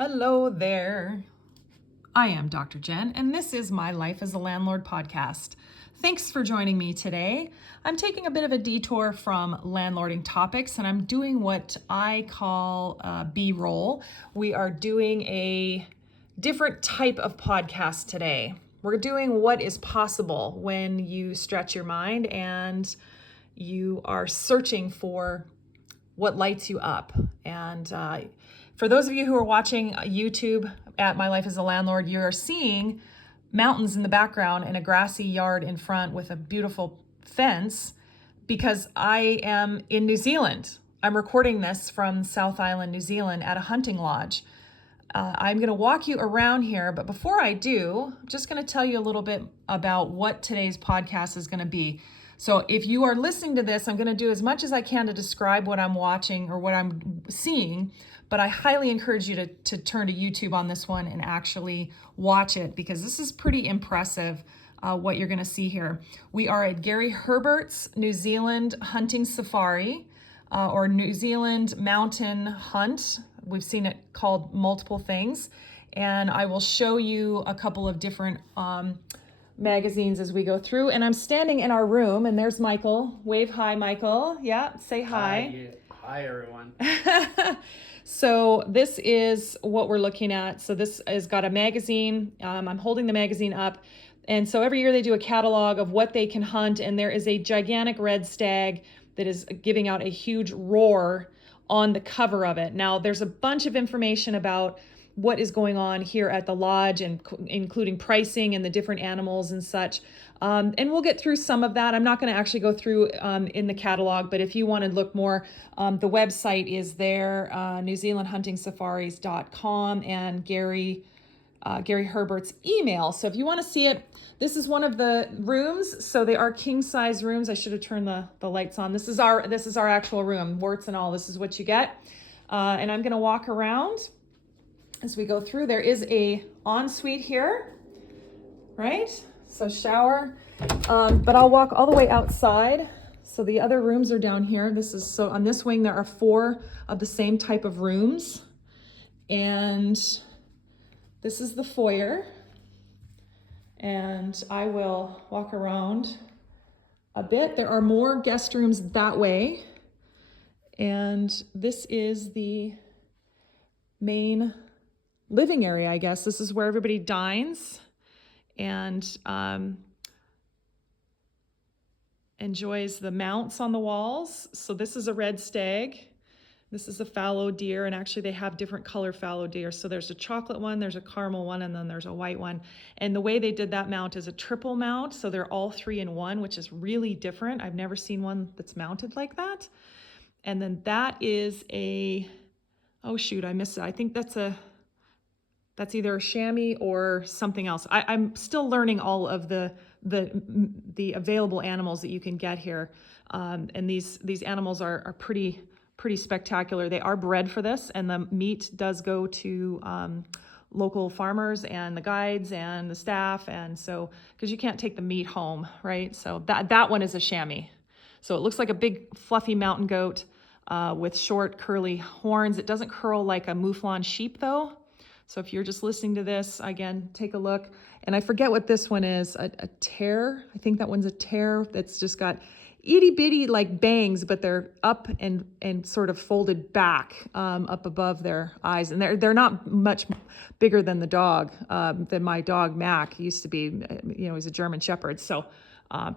Hello there. I am Dr. Jen, and this is my Life as a Landlord podcast. Thanks for joining me today. I'm taking a bit of a detour from landlording topics, and I'm doing what I call B-roll. We are doing a different type of podcast today. We're doing what is possible when you stretch your mind and you are searching for what lights you up. And for those of you who are watching YouTube at My Life as a Landlord, you are seeing mountains in the background and a grassy yard in front with a beautiful fence because I am in New Zealand. I'm recording this from South Island, New Zealand at a hunting lodge. I'm going to walk you around here, but before I do, I'm just going to tell you a little bit about what today's podcast is going to be. So if you are listening to this, I'm going to do as much as I can to describe what I'm watching or what I'm seeing, but I highly encourage you to turn to YouTube on this one and actually watch it because this is pretty impressive what you're going to see here. We are at Gary Herbert's New Zealand hunting safari or New Zealand mountain hunt. We've seen it called multiple things, and I will show you a couple of different magazines as we go through. And I'm standing in our room, and there's Michael. Wave hi, Michael. Yeah, say hi. Hi, everyone. So this is what we're looking at. So this has got a magazine. I'm holding the magazine up. And so every year they do a catalog of what they can hunt, and there is a gigantic red stag that is giving out a huge roar on the cover of it. Now, there's a bunch of information about what is going on here at the lodge, and including pricing and the different animals and such. And we'll get through some of that. I'm not going to actually go through in the catalog, but if you want to look more, the website is there, newzealandhuntingsafaris.com, and Gary Herbert's email. So if you want to see it, this is one of the rooms. So they are king size rooms. I should have turned the lights on. This is our actual room, warts and all. This is what you get. And I'm going to walk around as we go through. There is a ensuite here, right? So shower, but I'll walk all the way outside. So the other rooms are down here. So on this wing, there are 4 of the same type of rooms. And this is the foyer. And I will walk around a bit. There are more guest rooms that way. And this is the main living area, I guess. This is where everybody dines and enjoys the mounts on the walls. So this is a red stag. This is a fallow deer, and actually they have different color fallow deer. So there's a chocolate one, there's a caramel one, and then there's a white one. And the way they did that mount is a triple mount, so they're all 3 in 1, which is really different. I've never seen one that's mounted like that. And then that is oh shoot, I missed it. I think that's either a chamois or something else. I'm still learning all of the available animals that you can get here. And these animals are pretty spectacular. They are bred for this, and the meat does go to local farmers and the guides and the staff, and so because you can't take the meat home, right? So that one is a chamois. So it looks like a big fluffy mountain goat with short curly horns. It doesn't curl like a mouflon sheep though. So if you're just listening to this, again, take a look. And I forget what this one is, a tear. I think that one's a tear that's just got itty bitty like bangs, but they're up and sort of folded back up above their eyes. And they're not much bigger than the dog, than my dog Mac used to be. He's a German Shepherd. So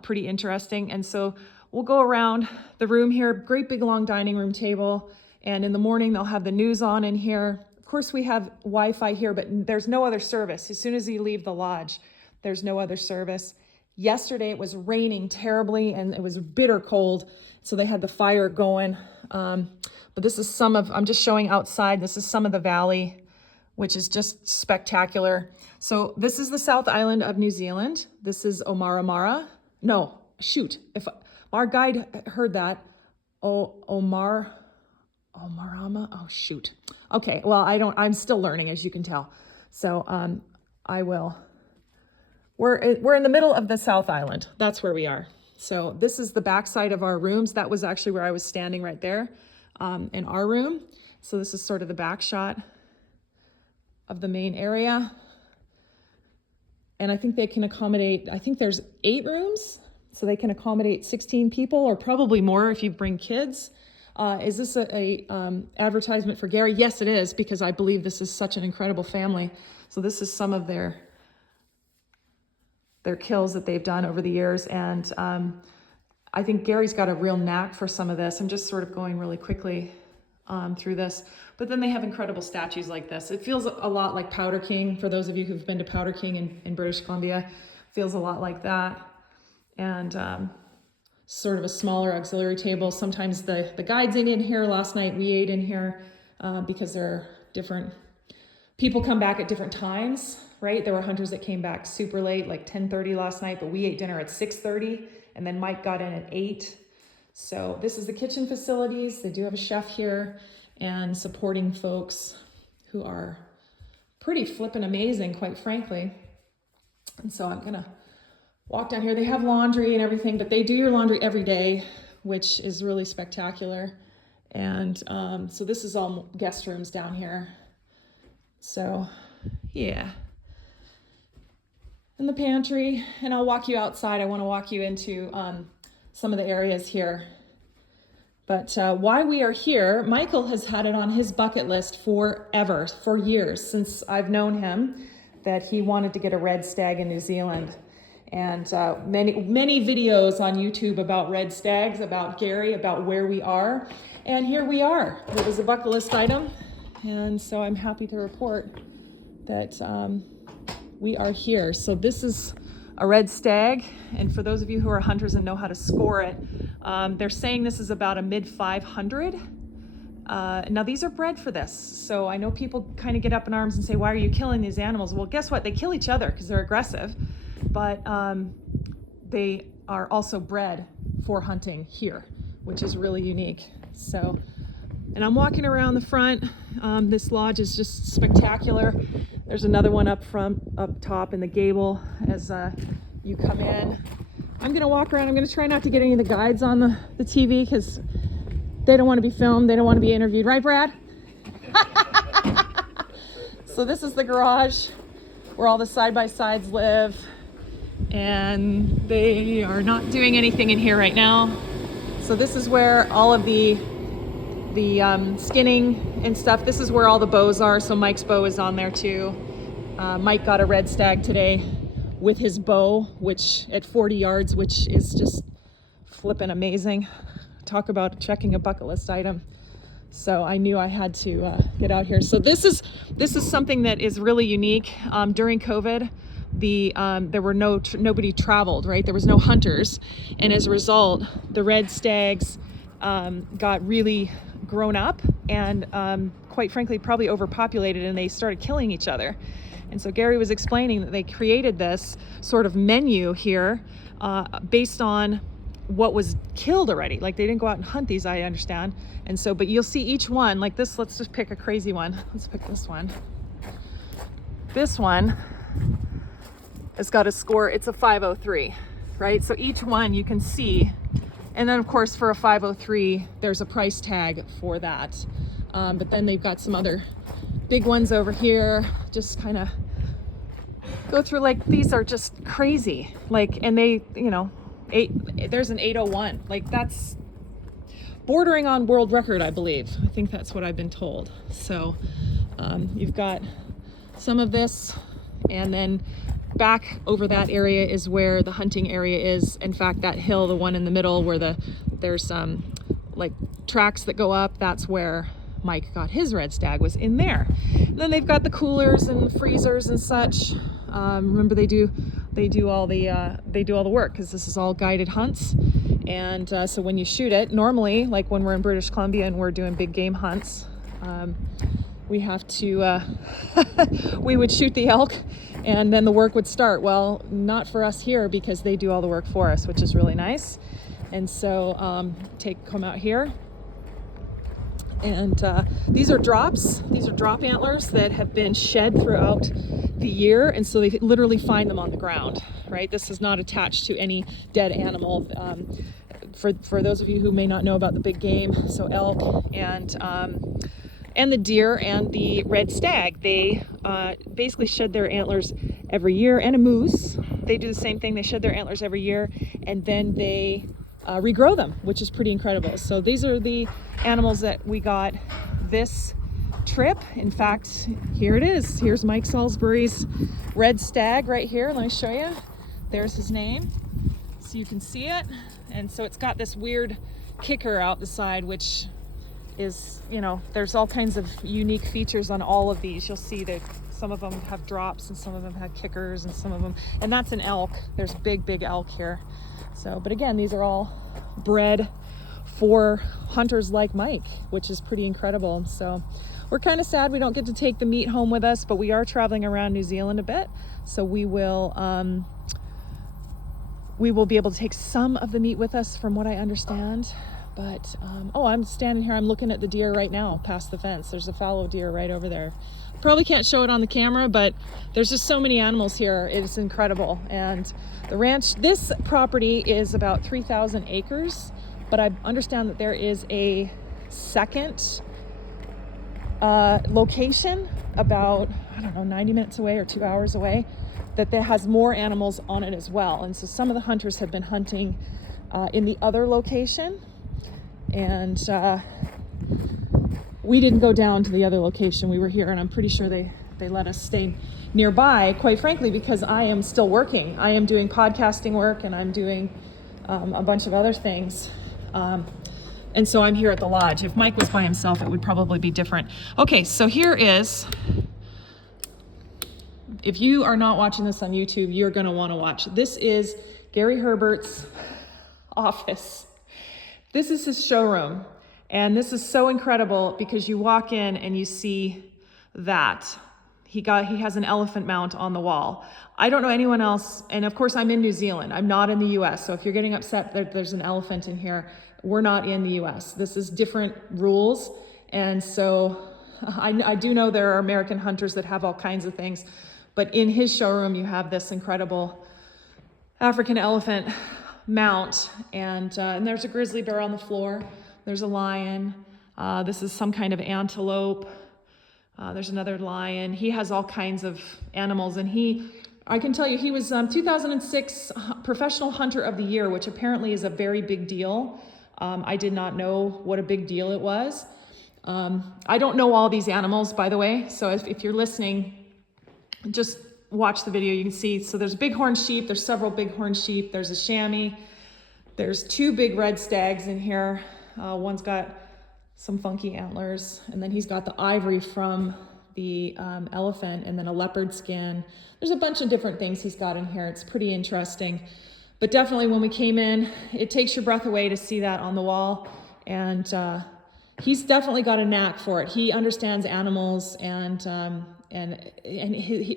pretty interesting. And so we'll go around the room here, great big long dining room table. And in the morning, they'll have the news on in here. Of course, we have Wi-Fi here, but there's no other service. As soon as you leave the lodge, there's no other service. Yesterday, it was raining terribly, and it was bitter cold, so they had the fire going. But this is I'm just showing outside. This is some of the valley, which is just spectacular. So this is the South Island of New Zealand. This is Omarama. No, shoot. If our guide heard that, Omarama. Oh, shoot. Okay, well, I'm still learning, as you can tell. So I will. We're in the middle of the South Island. That's where we are. So this is the backside of our rooms. That was actually where I was standing right there in our room. So this is sort of the back shot of the main area. And I think they can accommodate, I think there's 8 rooms, so they can accommodate 16 people, or probably more if you bring kids. Is this a advertisement for Gary? Yes, it is, because I believe this is such an incredible family. So this is some of their kills that they've done over the years. And I think Gary's got a real knack for some of this. I'm just sort of going really quickly through this. But then they have incredible statues like this. It feels a lot like Powder King. For those of you who've been to Powder King in British Columbia, feels a lot like that. And sort of a smaller auxiliary table. Sometimes the guides ate in here. Last night we ate in here because there are different, people come back at different times, right? There were hunters that came back super late, like 10:30 last night, but we ate dinner at 6:30, and then Mike got in at 8. So this is the kitchen facilities. They do have a chef here and supporting folks who are pretty flippin' amazing, quite frankly. And so I'm gonna walk down here. They have laundry and everything, but they do your laundry every day, which is really spectacular. And so this is all guest rooms down here. So yeah. In the pantry, and I'll walk you outside. I want to walk you into some of the areas here. But why we are here, Michael has had it on his bucket list forever, for years, since I've known him, that he wanted to get a red stag in New Zealand. And many videos on YouTube about red stags, about Gary, about where we are. And here we are. It was a bucket list item. And so I'm happy to report that we are here. So this is a red stag. And for those of you who are hunters and know how to score it, they're saying this is about a mid 500. Now these are bred for this. So I know people kind of get up in arms and say, why are you killing these animals? Well, guess what? They kill each other because they're aggressive. But they are also bred for hunting here, which is really unique. So, and I'm walking around the front. This lodge is just spectacular. There's another one up front, up top in the gable as you come in. I'm gonna walk around. I'm gonna try not to get any of the guides on the TV because they don't want to be filmed. They don't want to be interviewed. Right, Brad? So this is the garage where all the side-by-sides live. And they are not doing anything in here right now. So this is where all of the skinning and stuff, this is where all the bows are. So Mike's bow is on there too. Mike got a red stag today with his bow, which at 40 yards, which is just flippin' amazing. Talk about checking a bucket list item. So I knew I had to get out here. So this is something that is really unique. During COVID, there were nobody traveled, right? There was no hunters, and as a result, the red stags got really grown up and quite frankly probably overpopulated, and they started killing each other. And so Gary was explaining that they created this sort of menu here based on what was killed already. Like they didn't go out and hunt these, I understand. And so, but you'll see each one like this. Let's just pick a crazy one. Let's pick this one. This one has got a score, it's a 503, right? So each one you can see, and then of course for a 503, there's a price tag for that. But then they've got some other big ones over here, just kind of go through, like these are just crazy. Like, and they, you know, there's an 801, like that's bordering on world record, I believe. I think that's what I've been told. So you've got some of this, and then back over that area is where the hunting area is. In fact, that hill, the one in the middle where there's like tracks that go up, that's where Mike got his red stag, was in there. And then they've got the coolers and freezers and such. Remember, they do all the work because this is all guided hunts. And so when you shoot it, normally, like when we're in British Columbia and we're doing big game hunts, we have to we would shoot the elk and then the work would start. Well, not for us here because they do all the work for us, which is really nice. And so come out here. And these are drops. These are drop antlers that have been shed throughout the year, and so they literally find them on the ground, right? This is not attached to any dead animal. For those of you who may not know about the big game, so elk and the deer and the red stag, they basically shed their antlers every year, and a moose. They do the same thing. They shed their antlers every year, and then they regrow them, which is pretty incredible. So these are the animals that we got this trip. In fact, here it is. Here's Mike Salisbury's red stag right here. Let me show you. There's his name, so you can see it. And so it's got this weird kicker out the side, which is, you know, there's all kinds of unique features on all of these. You'll see that some of them have drops and some of them have kickers and some of them, and that's an elk. There's big elk here. So, but again, these are all bred for hunters like Mike, which is pretty incredible. So we're kind of sad we don't get to take the meat home with us, but we are traveling around New Zealand a bit. So we will be able to take some of the meat with us, from what I understand. But oh, I'm standing here, I'm looking at the deer right now past the fence. There's a fallow deer right over there. Probably can't show it on the camera, but there's just so many animals here. It's incredible. And the ranch, this property is about 3,000 acres, but I understand that there is a second location about, I don't know, 90 minutes away or 2 hours away, that has more animals on it as well. And so some of the hunters have been hunting in the other location, and we didn't go down to the other location. We were here, and I'm pretty sure they let us stay nearby, quite frankly, because I am still working. I am doing podcasting work, and I'm doing a bunch of other things. And so I'm here at the lodge. If Mike was by himself, it would probably be different. Okay, so here is, if you are not watching this on YouTube, you're gonna wanna watch. This is Gary Herbert's office. This is his showroom. And this is so incredible because you walk in and you see that. He has an elephant mount on the wall. I don't know anyone else, and of course I'm in New Zealand. I'm not in the US, so if you're getting upset that there's an elephant in here, we're not in the US. This is different rules, and so I do know there are American hunters that have all kinds of things, but in his showroom you have this incredible African elephant mount, and there's a grizzly bear on the floor. There's a lion. This is some kind of antelope. There's another lion. He has all kinds of animals, and I can tell you, he was 2006 Professional Hunter of the Year, which apparently is a very big deal. I did not know what a big deal it was. I don't know all these animals, by the way, so if you're listening, just watch the video. You can see, so there's bighorn sheep, there's several bighorn sheep, there's a chamois, there's 2 big red stags in here. One's got some funky antlers, and then he's got the ivory from the elephant, and then a leopard skin. There's a bunch of different things he's got in here. It's pretty interesting. But definitely when we came in, it takes your breath away to see that on the wall. And he's definitely got a knack for it. He understands animals, and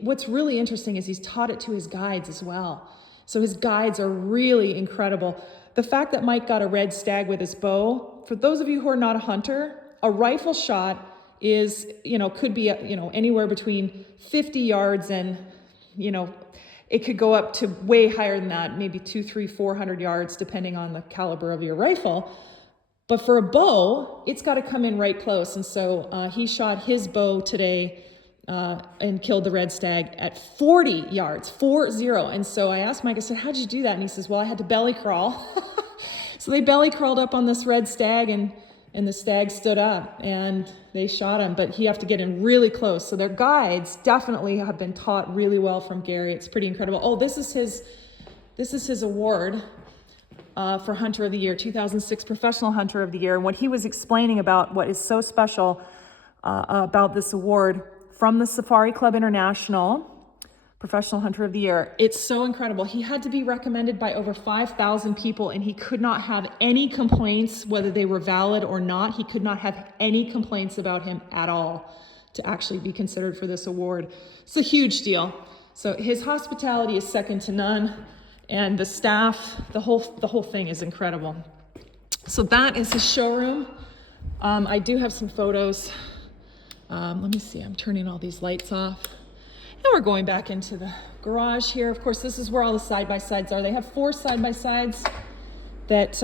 what's really interesting is he's taught it to his guides as well. So his guides are really incredible. The fact that Mike got a red stag with his bow, for those of you who are not a hunter, a rifle shot is, could be, anywhere between 50 yards and, it could go up to way higher than that, maybe 200, 300, 400 yards, depending on the caliber of your rifle. But for a bow, it's got to come in right close. And so he shot his bow today and killed the red stag at 40 yards, 40. And so I asked Mike, I said, how'd you do that? And he says, well, I had to belly crawl. So they belly crawled up on this red stag, and the stag stood up, and they shot him, but he have to get in really close. So their guides definitely have been taught really well from Gary. It's pretty incredible. Oh, this is his award for Hunter of the Year, 2006 Professional Hunter of the Year. And what he was explaining about what is so special about this award from the Safari Club International, Professional Hunter of the Year. It's so incredible. He had to be recommended by over 5,000 people, and he could not have any complaints, whether they were valid or not. He could not have any complaints about him at all to actually be considered for this award. It's a huge deal. So his hospitality is second to none, and the staff, the whole thing is incredible. So that is his showroom. I do have some photos. Let me see, I'm turning all these lights off. And we're going back into the garage here. Of course, this is where all the side-by-sides are. They have 4 side-by-sides that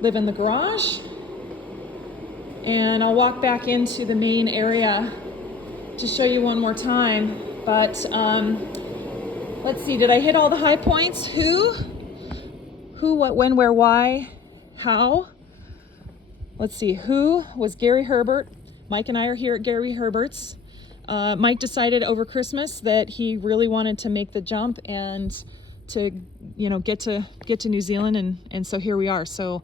live in the garage. And I'll walk back into the main area to show you one more time, but let's see, did I hit all the high points? Who, what, when, where, why, how? Let's see, who was Gary Herbert. Mike and I are here at Gary Herbert's. Mike decided over Christmas that he really wanted to make the jump and to, get to New Zealand, and so here we are. So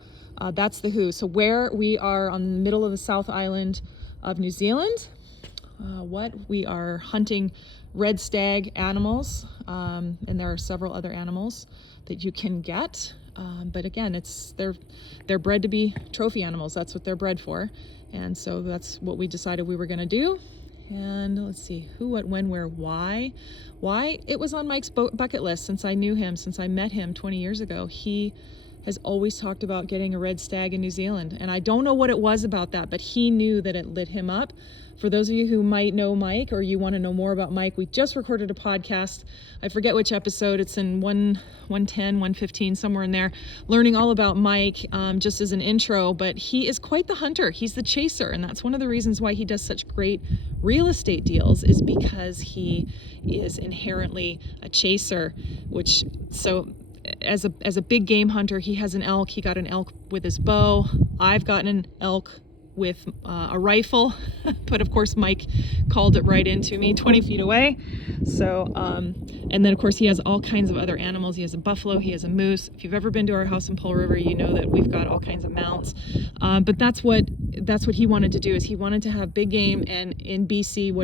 that's the who. So where we are on the middle of the South Island of New Zealand. What we are hunting red stag animals, and there are several other animals that you can get. But again, they're bred to be trophy animals. That's what they're bred for, and so that's what we decided we were going to do. And let's see, who, what, when, where, why. It was on Mike's bucket list since I knew him, since I met him 20 years ago. He has always talked about getting a red stag in New Zealand, and I don't know what it was about that, but he knew that it lit him up. For those of you who might know Mike, or you want to know more about Mike, we just recorded a podcast. I forget which episode. It's in 110, 115, somewhere in there, learning all about Mike, just as an intro. But he is quite the hunter. He's the chaser, and that's one of the reasons why he does such great real estate deals, is because he is inherently a chaser. As a big game hunter, he has an elk. He got an elk with his bow. I've gotten an elk with a rifle, but of course Mike called it right into me 20 feet away. So and then of course he has all kinds of other animals. He has a buffalo, he has a moose. If you've ever been to our house in Pearl River, you know that we've got all kinds of mounts. But that's what he wanted to do, is he wanted to have big game, and in BC,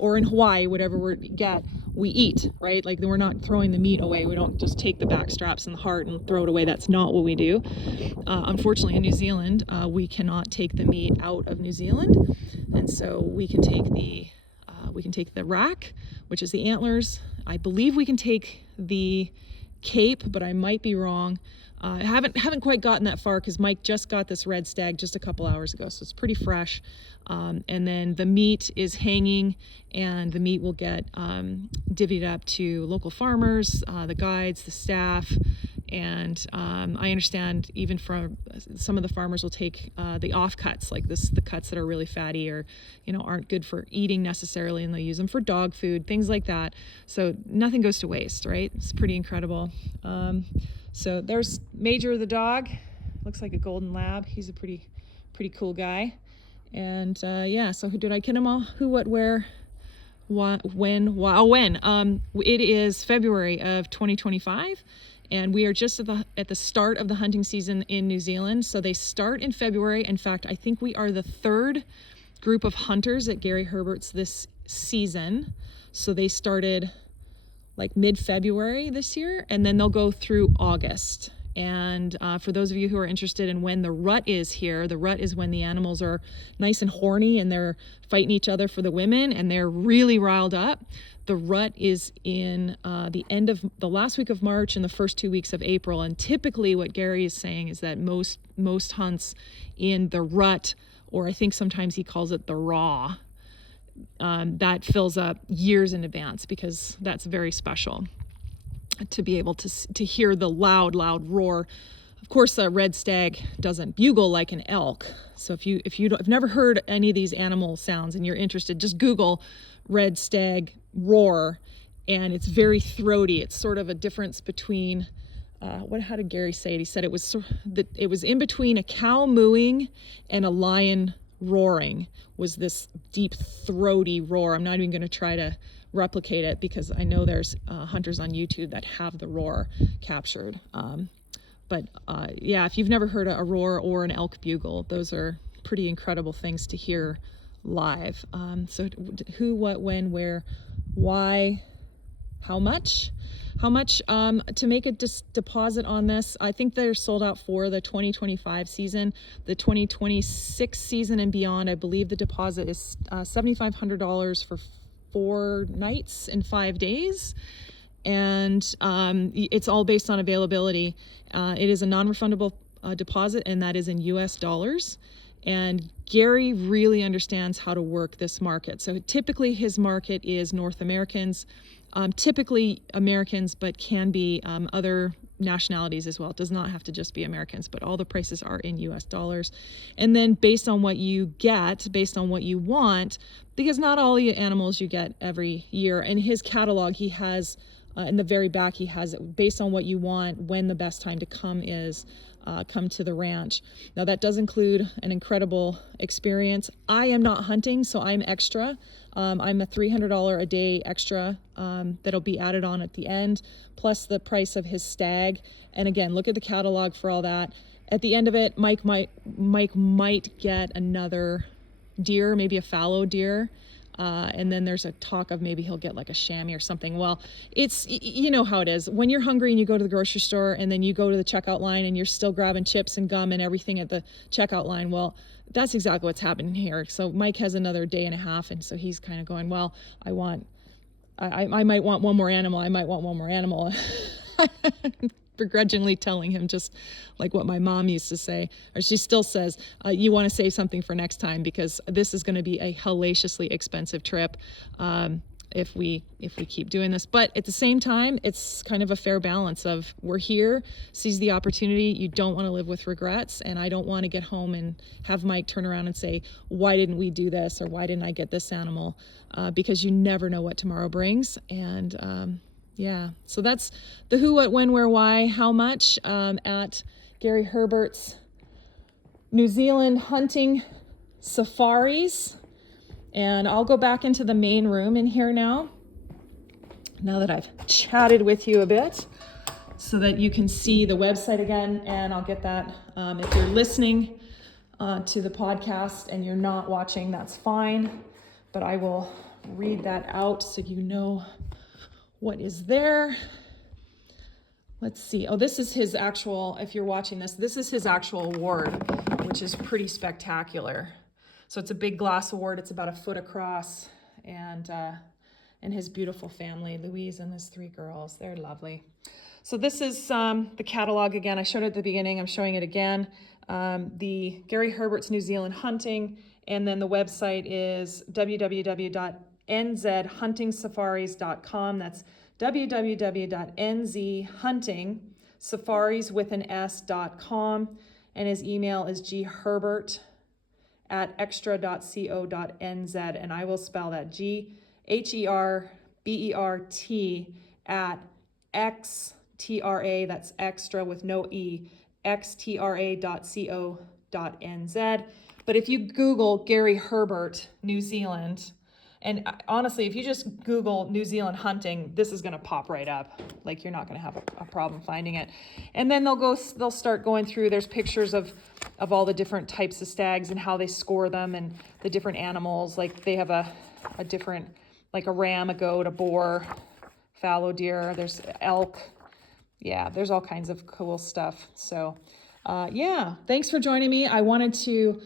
or in Hawaii, whatever we get, we eat, right? Like, we're not throwing the meat away. We don't just take the back straps and the heart and throw it away. That's not what we do. Unfortunately, in New Zealand, we cannot take the meat out of New Zealand, and so we can take the rack, which is the antlers. I believe we can take the cape, but I might be wrong. I haven't quite gotten that far, because Mike just got this red stag just a couple hours ago, so it's pretty fresh. And then the meat is hanging, and the meat will get divvied up to local farmers, the guides, the staff, and I understand even from some of the farmers will take the offcuts, like the cuts that are really fatty or aren't good for eating necessarily, and they'll use them for dog food, things like that. So nothing goes to waste, right? It's pretty incredible. So there's Major the dog. Looks like a golden lab. He's a pretty cool guy. And yeah, so did I get them all? Who, what, where, what, when, why? Oh, when. It is February of 2025, and we are just at the start of the hunting season in New Zealand. So they start in February. In fact, I think we are the third group of hunters at Gary Herbert's this season. So they started like mid-February this year, and then they'll go through August. And for those of you who are interested in when the rut is here, the rut is when the animals are nice and horny and they're fighting each other for the women and they're really riled up. The rut is in the end of the last week of March and the first 2 weeks of April. And typically what Gary is saying is that most hunts in the rut, or I think sometimes he calls it the raw, that fills up years in advance, because that's very special to be able to hear the loud roar. Of course, a red stag doesn't bugle like an elk. So if you've never heard any of these animal sounds and you're interested, just Google red stag roar, and it's very throaty. It's sort of a difference between how did Gary say it? He said it was in between a cow mooing and a lion roaring, was this deep throaty roar. I'm not even going to try to replicate it, because I know there's hunters on YouTube that have the roar captured. But yeah, if you've never heard a roar or an elk bugle, those are pretty incredible things to hear live. So who, what, when, where, why, how much? To make a deposit on this, I think they're sold out for the 2025 season. The 2026 season and beyond, I believe the deposit is $7,500 for 4 nights and 5 days. And it's all based on availability. It is a non-refundable deposit, and that is in US dollars. And Gary really understands how to work this market. So typically his market is North Americans, typically Americans, but can be other nationalities as well. It does not have to just be Americans, but all the prices are in US dollars. And then based on what you get, based on what you want, because not all the animals you get every year. In his catalog, he has, in the very back, he has it based on what you want, when the best time to come is, come to the ranch. Now that does include an incredible experience. I am not hunting, so I'm extra. I'm a $300 a day extra that'll be added on at the end, plus the price of his stag. And again, look at the catalog for all that. At the end of it, Mike might get another deer, maybe a fallow deer. And then there's a talk of maybe he'll get like a chamois or something. Well, it's, you know how it is. When you're hungry and you go to the grocery store and then you go to the checkout line and you're still grabbing chips and gum and everything at the checkout line, well, that's exactly what's happening here. So Mike has another day and a half, and so he's kind of going, well, I might want one more animal. I might want one more animal. Begrudgingly telling him just like what my mom used to say, or she still says, you want to save something for next time, because this is going to be a hellaciously expensive trip if we keep doing this. But at the same time, it's kind of a fair balance of, we're here, seize the opportunity. You don't want to live with regrets, and I don't want to get home and have Mike turn around and say, why didn't we do this, or why didn't I get this animal, because you never know what tomorrow brings. And yeah, so that's the who, what, when, where, why, how much at Gary Herbert's New Zealand hunting safaris. And I'll go back into the main room in here now that I've chatted with you a bit, so that you can see the website again. And I'll get that. If you're listening to the podcast and you're not watching, that's fine. But I will read that out so you know what is there. Let's see. Oh, this is his actual, if you're watching this, this is his actual award, which is pretty spectacular. So it's a big glass award. It's about 1 foot across, and his beautiful family, Louise and his 3 girls. They're lovely. So this is the catalog again. I showed it at the beginning. I'm showing it again. The Gary Herbert's New Zealand hunting, and then the website is www.nzhuntingsafaris.com. That's www.nzhuntingsafaris.com. And his email is gherbert@extra.co.nz. And I will spell that GHERBERT@XTRA, that's extra with no E, xtra.co.nz. But if you Google Gary Herbert, New Zealand, and honestly, if you just Google New Zealand hunting, this is going to pop right up. Like, you're not going to have a problem finding it. And then they'll start going through. There's pictures of all the different types of stags and how they score them, and the different animals. Like, they have a different, like a ram, a goat, a boar, fallow deer. There's elk. Yeah, there's all kinds of cool stuff. So, yeah, thanks for joining me. I wanted to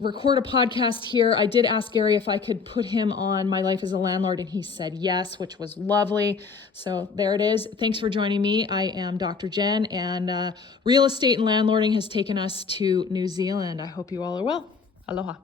record a podcast here. I did ask Gary if I could put him on My Life as a Landlord, and he said yes, which was lovely. So there it is. Thanks for joining me. I am Dr. Jen, and real estate and landlording has taken us to New Zealand. I hope you all are well. Aloha.